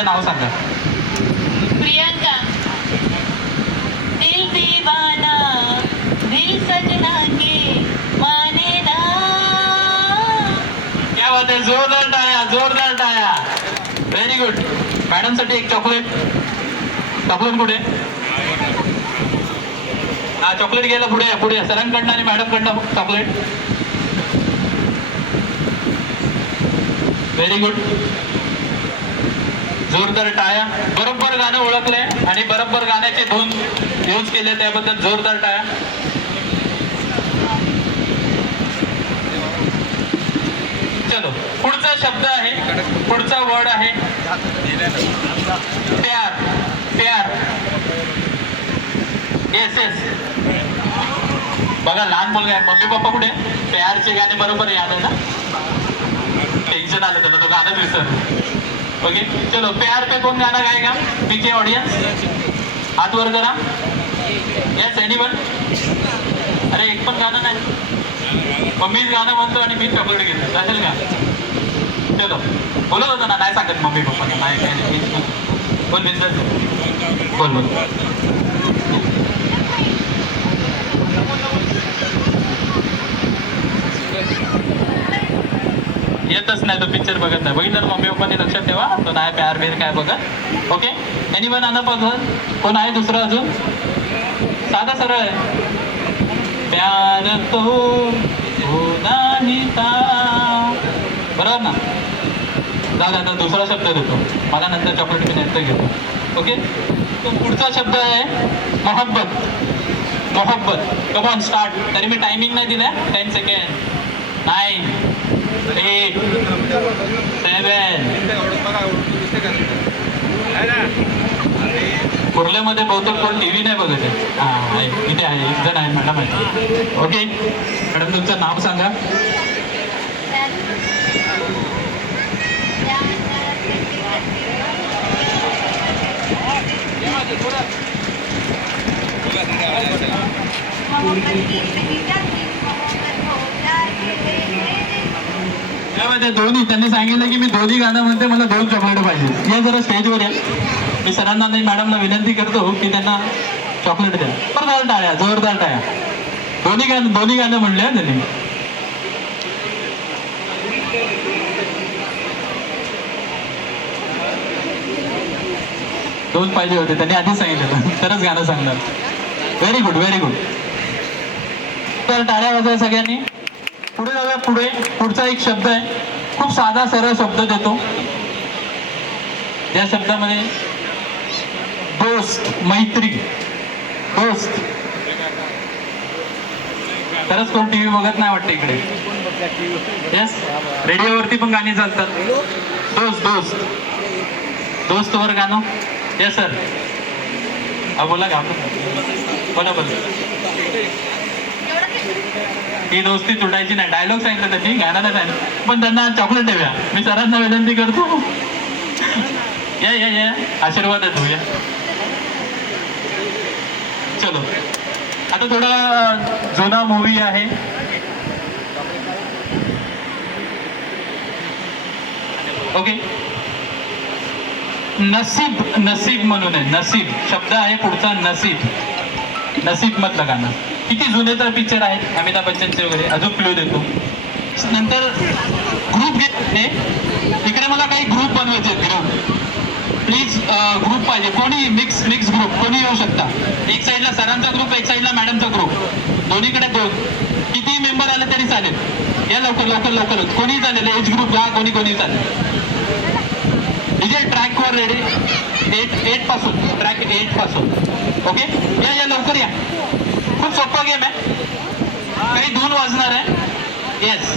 पहिलं नाव सांगा. प्रियंका. दिल दीवाना दिल सजना के माने ना. क्या बात आहे, जोरदार टाळ्या, जोरदार टाळ्या. Very good. मॅडम साठी एक चॉकलेट. चॉकलेट कुठे? हा, चॉकलेट घ्यायला पुढे या, पुढे या. सरांकडनं आणि मॅडम कडनं चॉकलेट. Very good. जोरदार टाळ्या. बरोबर गाणं ओळखलंय आणि बरोबर गाण्याचे धून यूज केले, त्याबद्दल जोरदार टाळ्या. चलो, पुढचा शब्द आहे, पुढचा वर्ड आहे प्यार. प्यार. Yes yes. बघा लहान मुलगा आहे, मम्मी पप्पा कुठे? प्यारचे गाणे बरोबर याद आहे ना? टेंशन आलं त्याला, तो गाणं विसर. ओके चलो, प्यार पे कौन गाना गाएगा? पीछे ऑडियन्स हात वर करा. Yes anyone? अरे एक पण गाणं नाही. मम्मीच गाणं म्हणतो आणि मी चॉकलेट घेतो, चालेल का? चलो, बोलत होतो ना, नाही सांगत मम्मी पप्पांना. नाही काय नाही, बोल बिंदास बोल बोल. येतच नाही तो, पिक्चर बघत नाही. बघितलं मम्मी पप्पांनी लक्षात ठेवा, तो नाही प्यार बेर काय बघत. Okay anyone? आलं बघत कोण आहे दुसरं अजून? साधा सरळ आहे. प्यार तो होना ही था. बरोबर ना? जाऊ आता दुसरा शब्द देतो, मला नंतर चॉकलेट मी नंतर घेतो. ओके, तो पुढचा शब्द आहे मोहब्बत. मोहब्बत. Come on start. तरी मी टायमिंग नाही दिलाय. 10 सेकंड. 9 8 7. कुर्ल्यामध्ये बहुतेक कोण टीव्ही नाही बघत आहे. हा आहे, इथे आहे, एक जण आहे, मॅडम आहे. ओके मॅडम, तुमचं नाव सांगा. त्यामध्ये दोन्ही, त्यांनी सांगितलं की मी दोन्ही गाणं म्हणते, मला 2 चॉकलेट पाहिजे. या जरा स्टेजवर या. मी सरांना आणि मॅडमला विनंती करतो की त्यांना चॉकलेट द्या. जोरदार टाळ्या, जोरदार टाळ्या. दोन्ही गाणं म्हणले हा त्यांनी. दोन पाहिजे होते, त्यांनी आधीच सांगितलं, तरच गाणं सांगणार. Very good, very good. तर टाळ्या वाजवा सगळ्यांनी. पुढे जाऊया. पुढे पुढचा एक शब्द आहे, खूप साधा सरळ शब्द देतो. या शब्दामध्ये दोस्त, मैत्री. दोस्त. खरंच कोण टीव्ही बघत नाही वाटतं इकडे. येस, रेडिओवरती पण गाणी चालतात. दोस्त, दोस्त, दोस्त वर गाणं. Yes sir. बोला का? बोला बोला. ही दोस्ती तुटायची नाही. डायलॉग सांगितलं त्यांनी, गाणं नाही सांगितलं. पण त्यांना चॉकलेट देऊया. मी सरांना विनंती करतो. या या या, आशीर्वाद आहे तुझ्या. चलो, आता थोडा जुना मूवी आहे. ओके, नसीब. नसीब म्हणून आहे, नसीब शब्द आहे पुढचा, नसीब. नसीब मधलं गाणं. किती जुने तर पिक्चर आहेत अमिताभ बच्चनचे वगैरे. अजून क्लू देतो. नंतर ग्रुप घेतले. इकडे मला काही ग्रुप बनवायचे आहेत. ग्रुप प्लीज, ग्रुप पाहिजे. कोणी मिक्स ग्रुप कोणी येऊ शकता. एक साईडला सरांचा ग्रुप, एक साईडला मॅडमचा ग्रुप. दोन्हीकडे 2. किती मेंबर आले तरी चालेल. या लवकर लवकर लवकर. कोणी चालेल, एज ग्रुप जा, कोणी चालेल. डीजे ट्रॅकवर रेडी. 8 पासून, ट्रॅक 8 पासून. ओके, या लवकर या. खूप सोपा गेम आहे. काही धून वाजणार आहे. येस,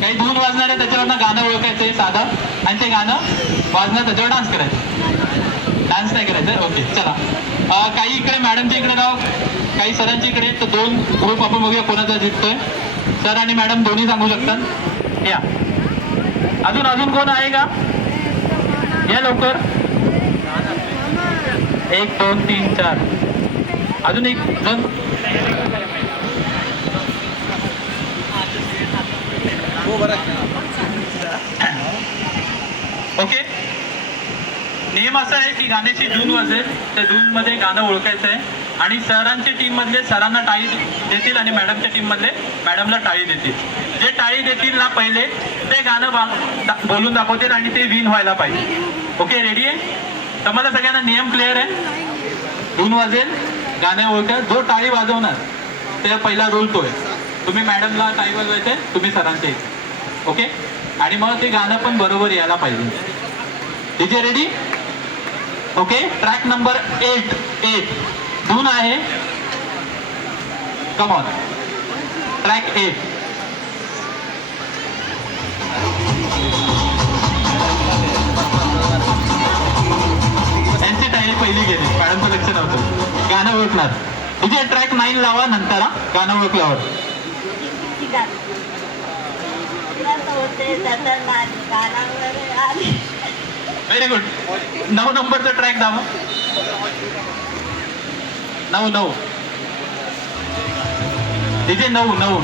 काही धून वाजणार आहे, त्याच्यावरनं गाणं ओळखायचं आहे साधं, आणि ते गाणं वाजणार, त्याच्यावर डान्स करायचं. डान्स नाही करायचं. ओके चला. काही इकडे मॅडमच्या इकडे राव, काही सरांच्या इकडे. तर 2 ग्रुप आपण बघूया कोणाचा जिंकतोय. सर आणि मॅडम दोन्ही सांगू शकतात. या. अजून कोण आहे का? या लवकर. 1 2 3 4. अजून एक जण. ओके, नियम असा आहे की गाण्याची धून वाजेल, त्या धूनमध्ये गाणं ओळखायचं आहे आणि सरांची टीम मधले सरांना टाळी देतील आणि मॅडमच्या टीम मधले मॅडमला टाळी देतील. जे टाळी देतील ना पहिले ते गाणं बोलून दाखवतील आणि ते विन व्हायला पाहिजे. ओके, रेडी आहे? तुम्हाला सगळ्यांना नियम क्लिअर आहे? धून वाजेल, गाणे ओळखा, जो टाळी वाजवणार ते पहिला रूल तो आहे. तुम्ही मॅडमला टाळी वाजवायचे, तुम्ही सरांच्या इथे. ओके, आणि मग ते गाणं पण बरोबर यायला पाहिजे. DJ ready? Okay, track number 8 धून आहे. Come on, track 8. यांची टाळी पहिली गेली, मॅडमचं लक्ष नव्हतं. गाणं ओळखणार. डीजे ट्रॅक 9 लावा नंतर, गाणं ओळखल्यावर. Very good. 9 नंबरचा ट्रॅक दावा. 9 तिथे 9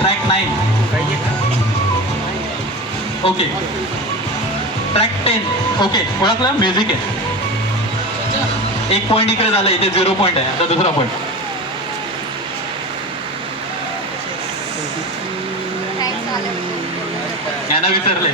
ट्रॅक 9. Okay, track 10. ओके, ओळखलं? म्युझिक आहे. 1 पॉईंट इकडे झाला, इथे 0 पॉईंट आहे. आता दुसरा पॉईंट. यांना विसरले.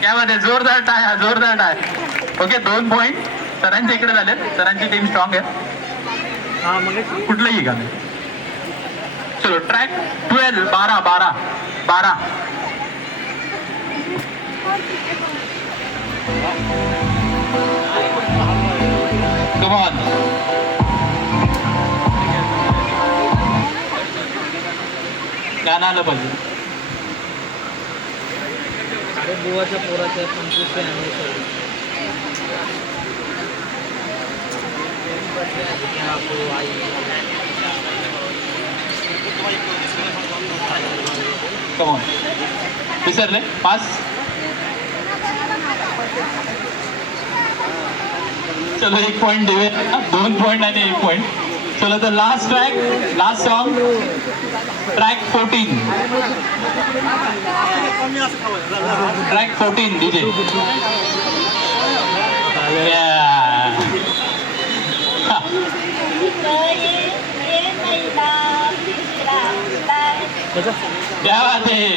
क्या बात आहे, जोरदार टाळ्या, जोरदार टाळ्या. ओके, 2 पॉईंट सरांच्या इकडे झाले. सरांची टीम स्ट्रॉंग आहे. कुठलंही गाणं. चलो, ट्रॅक 12. 12. Come on. गाणं आलं पाहिजे. बुवाच्या पोराच्या 25वी anniversary. Come on. विसरले? 5. चलो, 1 पॉईंट देवे. 2 पॉईंट आणि 1 पॉईंट. चलो, तर last track, last song, track 14. Track 14 DJ. क्या बात आहे.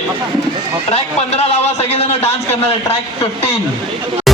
ट्रॅक 15 लावा, सगळेजण डान्स करणार आहे. ट्रॅक 15.